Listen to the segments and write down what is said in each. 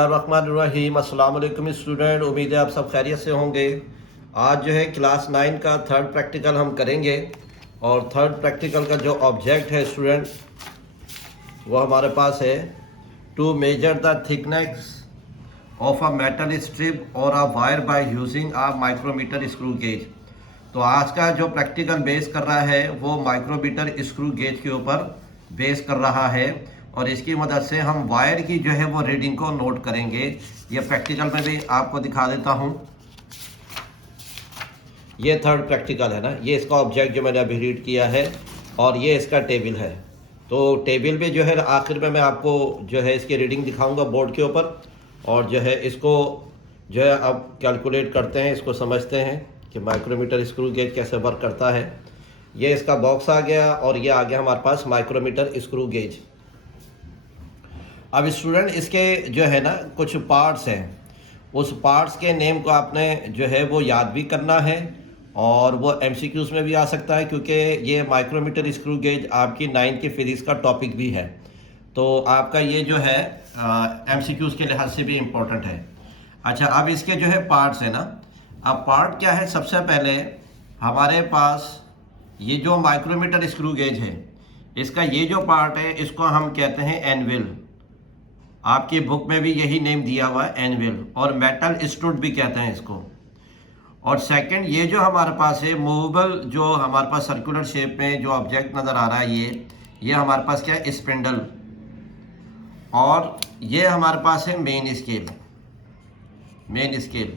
रहीम अस्सलाम वालेकुम स्टूडेंट, उम्मीद है आप सब खैरियत से होंगे। आज जो है क्लास 9 का थर्ड प्रैक्टिकल हम करेंगे और थर्ड प्रैक्टिकल का जो ऑब्जेक्ट है स्टूडेंट वो हमारे पास है to measure the thickness of a metal strip और a wire by using a micrometer screw gauge. तो आज का जो प्रैक्टिकल बेस कर रहा है वो माइक्रोमीटर स्क्रू गेज के ऊपर बेस कर रहा है और इसकी मदद से हम वायर की जो है वो रीडिंग को नोट करेंगे। ये प्रैक्टिकल में भी आपको दिखा देता हूँ। ये थर्ड प्रैक्टिकल है ना, ये इसका ऑब्जेक्ट जो मैंने अभी रीड किया है और ये इसका टेबल है। तो टेबल में जो है आखिर में मैं आपको जो है इसकी रीडिंग दिखाऊंगा बोर्ड के ऊपर और जो है इसको जो है अब कैलकुलेट करते हैं, इसको समझते हैं कि माइक्रोमीटर स्क्रू गेज कैसे वर्क करता है। ये इसका बॉक्स आ गया और ये आ गया हमारे पास माइक्रोमीटर स्क्रू गेज। अब स्टूडेंट इसके जो है ना कुछ पार्ट्स हैं, उस पार्ट्स के नेम को आपने जो है वो याद भी करना है और वो एमसीक्यूज़ में भी आ सकता है क्योंकि ये माइक्रोमीटर स्क्रू गेज आपकी 9th की फिजिक्स का टॉपिक भी है। तो आपका ये जो है एमसीक्यूज़ के लिहाज से भी इम्पोर्टेंट है। अच्छा, अब इसके जो है पार्ट्स है ना, अब पार्ट क्या है, सबसे पहले हमारे पास ये जो माइक्रोमीटर स्क्रू गेज है इसका ये जो पार्ट है इसको हम कहते हैं एनविल। आपकी बुक में भी यही नेम दिया हुआ है एनविल, और मेटल स्टूड भी कहते हैं इसको। और सेकंड ये जो हमारे पास है मूवेबल, जो हमारे पास सर्कुलर शेप में जो ऑब्जेक्ट नज़र आ रहा है ये हमारे पास क्या है, स्पिंडल। और ये हमारे पास है मेन स्केल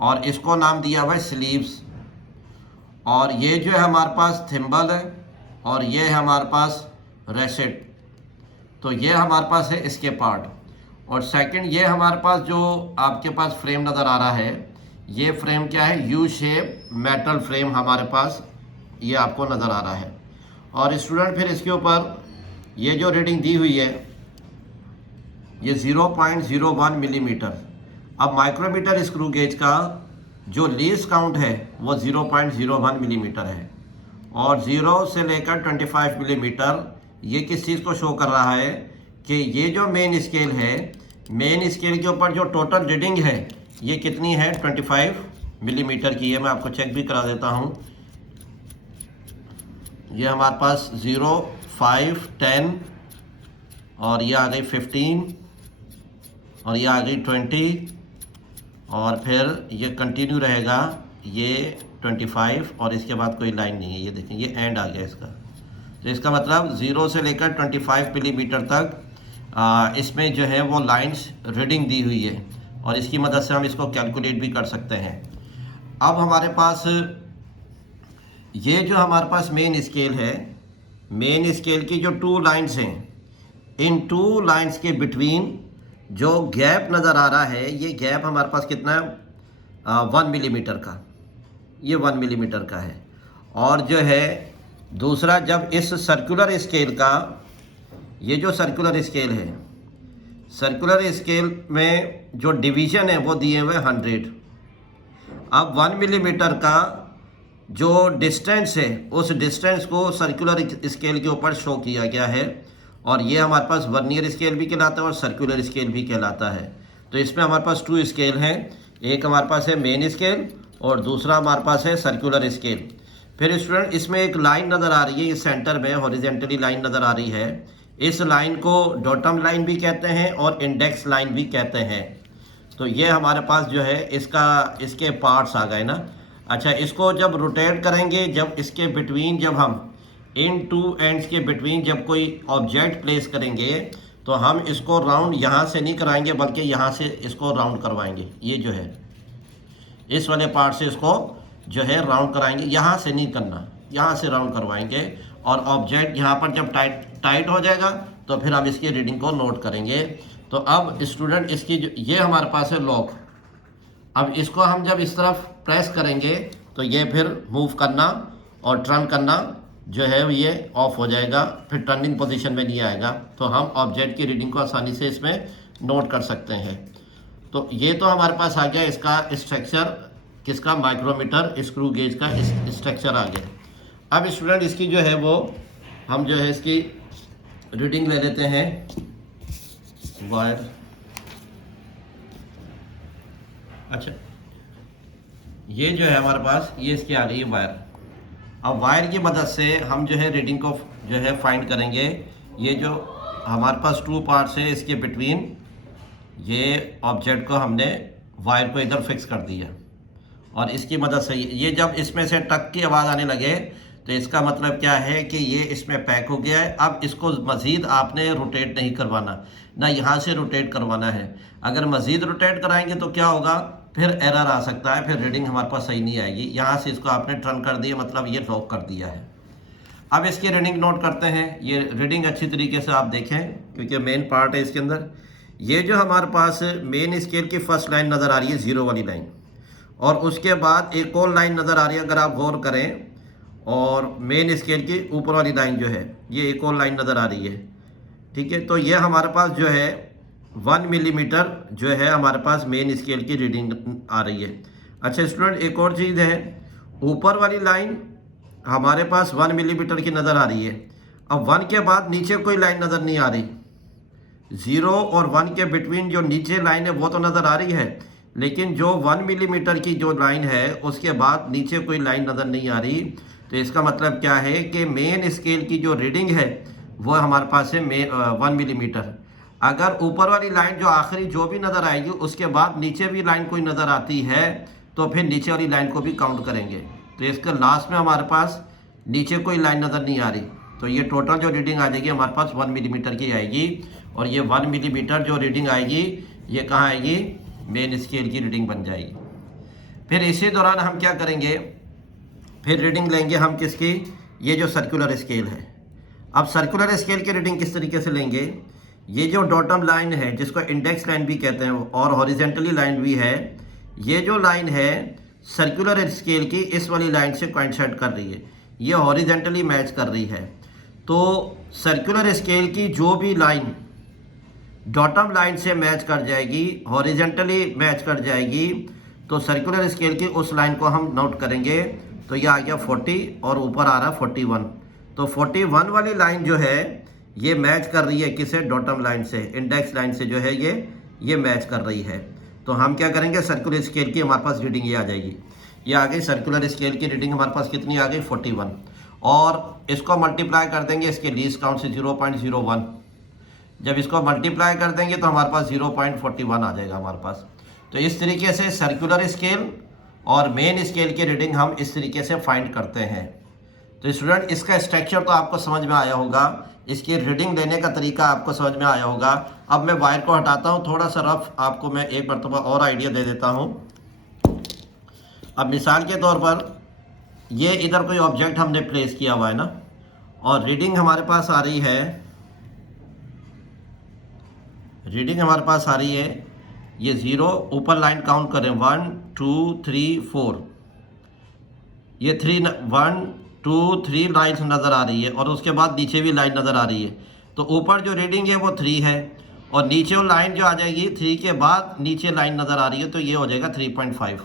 और इसको नाम दिया हुआ है स्लीव्स। और ये जो है हमारे पास थिम्बल है और ये है हमारे पास रेसेट। तो ये हमारे पास है इसके पार्ट। और सेकंड ये हमारे पास जो आपके पास फ्रेम नज़र आ रहा है, ये फ्रेम क्या है, यू शेप मेटल फ्रेम हमारे पास ये आपको नज़र आ रहा है। और स्टूडेंट फिर इसके ऊपर ये जो रीडिंग दी हुई है ये 0.01 मिलीमीटर। अब माइक्रोमीटर स्क्रू गेज का जो लीस्ट काउंट है वो 0.01 मिलीमीटर है और 0 से लेकर 25 मिलीमीटर ये किस चीज़ को शो कर रहा है कि ये जो मेन स्केल है, मेन स्केल के ऊपर जो टोटल रीडिंग है ये कितनी है, 25 मिलीमीटर की है। मैं आपको चेक भी करा देता हूँ। ये हमारे पास 0, 5, 10 और ये आ गई 15 और ये आ गई 20 और फिर ये कंटिन्यू रहेगा ये 25 और इसके बाद कोई लाइन नहीं है। ये देखें ये एंड आ गया इसका। तो इसका मतलब 0 से लेकर 25 मिलीमीटर तक इसमें जो है वो लाइंस रीडिंग दी हुई है और इसकी मदद से हम इसको कैलकुलेट भी कर सकते हैं। अब हमारे पास ये जो हमारे पास मेन स्केल है, मेन स्केल की जो 2 लाइंस हैं, इन 2 लाइंस के बिटवीन जो गैप नज़र आ रहा है ये गैप हमारे पास कितना है, 1 मिलीमीटर का। ये 1 मिलीमीटर का है। और जो है दूसरा, जब इस सर्कुलर स्केल का ये जो सर्कुलर स्केल है, सर्कुलर स्केल में जो डिवीज़न है वो दिए हुए 100। अब 1 मिलीमीटर का जो डिस्टेंस है उस डिस्टेंस को सर्कुलर स्केल के ऊपर शो किया गया है और ये हमारे पास वर्नियर स्केल भी कहलाता है और सर्कुलर स्केल भी कहलाता है। तो इसमें हमारे पास 2 स्केल हैं, एक हमारे पास है मेन स्केल और दूसरा हमारे पास है सर्कुलर स्केल। फिर स्टूडेंट इसमें एक लाइन नज़र आ रही है, ये सेंटर में हॉरिजेंटली लाइन नज़र आ रही है। इस लाइन को डॉटम लाइन भी कहते हैं और इंडेक्स लाइन भी कहते हैं। तो ये हमारे पास जो है इसके पार्ट्स आ गए ना। अच्छा, इसको जब रोटेट करेंगे, जब इसके बिटवीन, जब हम इन 2 एंड्स के बिटवीन जब कोई ऑब्जेक्ट प्लेस करेंगे तो हम इसको राउंड यहाँ से नहीं कराएंगे बल्कि यहाँ से इसको राउंड करवाएंगे। ये जो है इस वाले पार्ट से इसको जो है राउंड कराएंगे, यहाँ से नहीं करना, यहाँ से राउंड करवाएंगे और ऑब्जेक्ट यहाँ पर जब टाइट हो जाएगा तो फिर हम इसकी रीडिंग को नोट करेंगे। तो अब स्टूडेंट इसकी जो ये हमारे पास है लॉक, अब इसको हम जब इस तरफ प्रेस करेंगे तो ये फिर मूव करना और टर्न करना जो है ये ऑफ हो जाएगा, फिर टर्निंग पोजीशन में नहीं आएगा। तो हम ऑब्जेक्ट की रीडिंग को आसानी से इसमें नोट कर सकते हैं। तो ये तो हमारे पास आ गया इसका स्ट्रक्चर, किसका, माइक्रोमीटर स्क्रू गेज का स्ट्रक्चर आ गया। अब स्टूडेंट इसकी जो है वो हम जो है इसकी रीडिंग ले लेते हैं। वायर अच्छा, ये जो है हमारे पास, ये इसकी आ गई है वायर। अब वायर की मदद से हम जो है रीडिंग को जो है फाइंड करेंगे। ये जो हमारे पास टू पार्ट्स है, इसके बिटवीन ये ऑब्जेक्ट को हमने वायर को इधर फिक्स कर दिया, और इसकी मदद से ये जब इसमें से टक की आवाज़ आने लगे तो इसका मतलब क्या है कि ये इसमें पैक हो गया है। अब इसको मज़ीद आपने रोटेट नहीं करवाना, ना यहाँ से रोटेट करवाना है। अगर मज़ीद रोटेट कराएंगे तो क्या होगा, फिर एरर आ सकता है, फिर रीडिंग हमारे पास सही नहीं आएगी। यहाँ से इसको आपने टर्न कर दिया, मतलब ये लॉक कर दिया है। अब इसकी रीडिंग नोट करते हैं। ये रीडिंग अच्छी तरीके से आप देखें, क्योंकि मेन पार्ट है इसके अंदर। ये जो हमारे पास मेन स्केल की फर्स्ट लाइन नज़र आ रही है, ज़ीरो वाली लाइन, और उसके बाद एक और लाइन नज़र आ रही है, अगर आप गौर करें, और मेन स्केल की ऊपर वाली लाइन जो है, ये एक और लाइन नज़र आ रही है। ठीक है, तो ये हमारे पास जो है 1 मिलीमीटर जो है हमारे पास मेन स्केल की रीडिंग आ रही है। अच्छा स्टूडेंट, एक और चीज़ है, ऊपर वाली लाइन हमारे पास 1 मिलीमीटर की नज़र आ रही है। अब 1 के बाद नीचे कोई लाइन नज़र नहीं आ रही। 0 और 1 के बिटवीन जो नीचे लाइन है वो तो नज़र आ रही है, लेकिन जो 1 मिलीमीटर की जो लाइन है उसके बाद नीचे कोई लाइन नज़र नहीं आ रही। तो इसका मतलब क्या है कि मेन स्केल की जो रीडिंग है वो हमारे पास है 1 मिलीमीटर। अगर ऊपर वाली लाइन जो आखिरी जो भी नज़र आएगी उसके बाद नीचे भी लाइन कोई नज़र आती है तो फिर नीचे वाली लाइन को भी काउंट करेंगे। तो इसके लास्ट में हमारे पास नीचे कोई लाइन नज़र नहीं आ रही, तो ये टोटल जो रीडिंग आ जाएगी हमारे पास 1 मिलीमीटर की आएगी। और ये 1 मिलीमीटर जो रीडिंग आएगी ये कहाँ आएगी, मेन स्केल की रीडिंग बन जाएगी। फिर इसी दौरान हम क्या करेंगे, फिर रीडिंग लेंगे हम किसकी, ये जो सर्कुलर स्केल है। अब सर्कुलर स्केल की रीडिंग किस तरीके से लेंगे, ये जो डॉटम लाइन है जिसको इंडेक्स लाइन भी कहते हैं और हॉरिजेंटली लाइन भी है, ये जो लाइन है सर्कुलर स्केल की इस वाली लाइन से कोइंसाइड कर रही है, ये हॉरिजेंटली मैच कर रही है। तो सर्कुलर स्केल की जो भी लाइन डॉटम लाइन से मैच कर जाएगी, हॉरिजेंटली मैच कर जाएगी, तो सर्कुलर स्केल की उस लाइन को हम नोट करेंगे। तो ये आ गया 40 और ऊपर आ रहा 41। तो 41 वाली लाइन जो है ये मैच कर रही है किसे, डॉटम लाइन से, इंडेक्स लाइन से जो है ये मैच कर रही है। तो हम क्या करेंगे, सर्कुलर स्केल की हमारे पास रीडिंग ये आ जाएगी। ये आ गई सर्कुलर स्केल की रीडिंग हमारे पास कितनी आ गई, 41। और इसको मल्टीप्लाई कर देंगे इसके लीस्ट काउंट से 0.01। जब इसको मल्टीप्लाई कर देंगे तो हमारे पास 0.41 आ जाएगा हमारे पास। तो इस तरीके से सर्कुलर स्केल और मेन स्केल की रीडिंग हम इस तरीके से फाइंड करते हैं। तो स्टूडेंट, इसका स्ट्रक्चर तो आपको समझ में आया होगा, इसकी रीडिंग लेने का तरीका आपको समझ में आया होगा। अब मैं वायर को हटाता हूँ, थोड़ा सा रफ आपको मैं एक मरतबा और आइडिया दे देता हूँ। अब मिसाल के तौर पर ये इधर कोई ऑब्जेक्ट हमने प्लेस किया हुआ है ना, और रीडिंग हमारे पास आ रही है, रीडिंग हमारे पास आ रही है ये 0, ऊपर लाइन काउंट करें 1 2 3 4, ये 1 2 3 लाइन्स नज़र आ रही है, और उसके बाद नीचे भी लाइन नज़र आ रही है। तो ऊपर जो रीडिंग है वो 3 है, और नीचे वो लाइन जो आ जाएगी 3 के बाद नीचे लाइन नज़र आ रही है, तो ये हो जाएगा 3.5।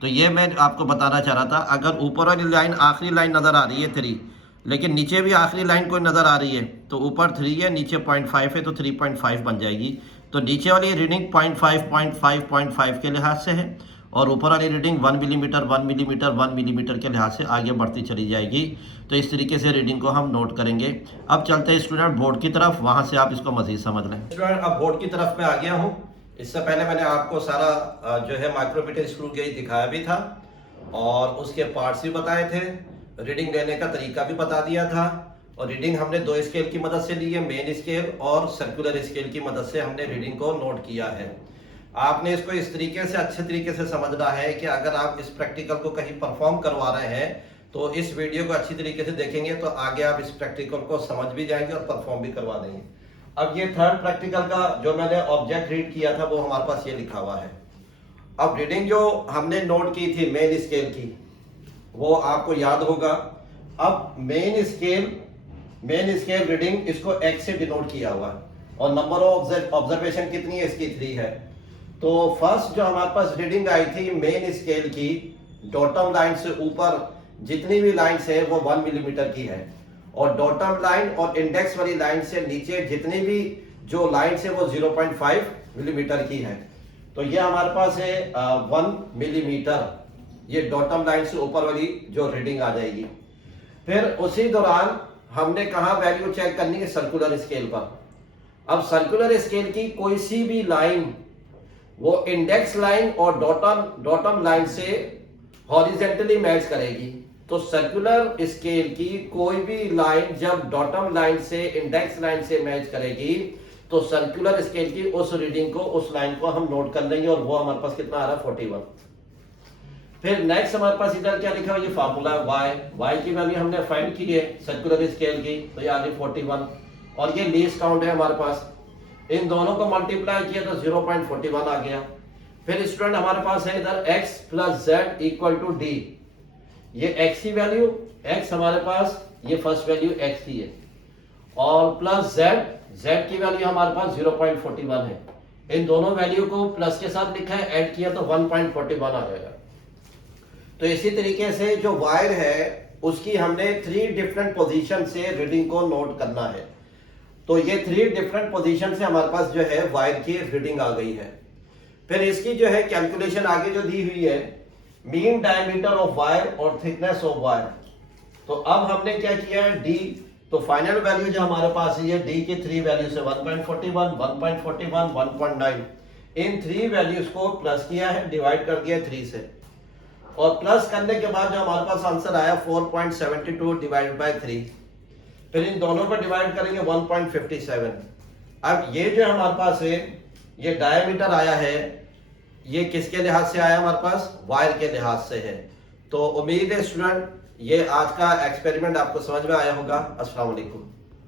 तो ये मैं आपको बताना चाह रहा था, अगर ऊपर वाली लाइन आखिरी लाइन नज़र आ रही है 3, लेकिन नीचे भी आखिरी लाइन कोई नज़र आ रही है, तो ऊपर 3 है नीचे 0.5 है, तो 3.5 बन जाएगी। तो नीचे वाली रीडिंग 0.5 के लिहाज से है, और ऊपर वाली रीडिंग 1 मिलीमीटर 1 मिलीमीटर 1 मिलीमीटर के लिहाज से आगे बढ़ती चली जाएगी। तो इस तरीके से रीडिंग को हम नोट करेंगे। अब चलते हैं स्टूडेंट बोर्ड की तरफ, वहाँ से आप इसको मज़ीद समझ लें। स्टूडेंट, अब बोर्ड की तरफ मैं आ गया हूँ। इससे पहले मैंने आपको सारा जो है माइक्रोमीटर स्क्रू गेज दिखाया भी था, और उसके पार्ट्स भी बताए थे, रीडिंग लेने का तरीका भी बता दिया था। और रीडिंग हमने 2 स्केल की मदद से ली है, मेन स्केल और सर्कुलर स्केल की मदद से हमने रीडिंग को नोट किया है। आपने इसको इस तरीके से अच्छे तरीके से समझना है कि अगर आप इस प्रैक्टिकल को कहीं परफॉर्म करवा रहे हैं तो इस वीडियो को अच्छी तरीके से देखेंगे तो आगे आप इस प्रैक्टिकल को समझ भी जाएंगे और परफॉर्म भी करवा देंगे। अब ये थर्ड प्रैक्टिकल का जो मैंने ऑब्जेक्ट रीड किया था वो हमारे पास ये लिखा हुआ है। अब रीडिंग जो हमने नोट की थी मेन स्केल की, वो आपको याद होगा। अब मेन स्केल रीडिंग इसको x से डिनोट किया हुआ है, और नंबर ऑफ ऑब्जर्वेशन कितनी है इसकी 3 है। तो फर्स्ट जो हमारे पास रीडिंग आई थी मेन स्केल की, डॉटम लाइन से ऊपर जितनी भी लाइन्स है वो 1 मिलीमीटर की है, और डॉटम लाइन और इंडेक्स वाली लाइन से नीचे जितनी भी जो लाइन्स है वो 0.5 मिलीमीटर की है। तो तो ये हमारे पास है 1 मिलीमीटर, ये डॉटम लाइन से ऊपर वाली जो रीडिंग आ जाएगी। फिर उसी दौरान हमने कहा वैल्यू चेक करनी है सर्कुलर स्केल पर। अब सर्कुलर स्केल की कोई सी भी लाइन वो इंडेक्स लाइन और डॉटम लाइन से हॉरिजेंटली मैच करेगी। तो सर्कुलर स्केल की कोई भी लाइन जब डॉटम लाइन से इंडेक्स लाइन से मैच करेगी तो सर्कुलर स्केल की उस रीडिंग को, उस लाइन को हम नोट कर लेंगे और वो हमारे पास कितना आ रहा है 41। फिर नेक्स्ट हमारे पास इधर क्या लिखा है, ये फार्मूला है y की वैल्यू हमने फाइंड की है सर्कुलर स्केल की, तो ये आ गई 41 और ये लीस्ट काउंट है हमारे पास। इन दोनों को मल्टीप्लाई किया तो 0.41 आ गया। फिर स्टूडेंट हमारे पास है इधर x plus Z equal to D, ये x की वैल्यू, x हमारे पास ये फर्स्ट वैल्यू x की है और प्लस z की वैल्यू हमारे पास 0.41 है। इन दोनों वैल्यू को प्लस के साथ लिखा है, ऐड किया तो 1.41 आ जाएगा। तो इसी तरीके से जो वायर है उसकी हमने 3 डिफरेंट पोजीशन से रीडिंग को नोट करना है। तो ये 3 डिफरेंट पोजीशन से हमारे पास जो है वायर की रीडिंग आ गई है। फिर इसकी जो है कैलकुलेशन आगे जो दी हुई है, मीन डायमीटर ऑफ वायर और थिकनेस ऑफ वायर। तो अब हमने क्या किया है डी, तो फाइनल वैल्यू जो हमारे पास है डी की 3 वैल्यू से 1.41, 1.41, 1.9, इन 3 वैल्यूज को प्लस किया है, डिवाइड कर दिया 3 से और प्लस करने के बाद जो हमारे पास आंसर आया 4.72 डिवाइडेड बाय 3। फिर इन दोनों पर डिवाइड करेंगे 1.57। अब ये जो हमारे पास है ये डायमीटर आया है, ये किसके लिहाज से आया हमारे पास, वायर के लिहाज से है। तो उम्मीद है स्टूडेंट ये आज का एक्सपेरिमेंट आपको समझ में आया होगा। अस्सलाम वालेकुम।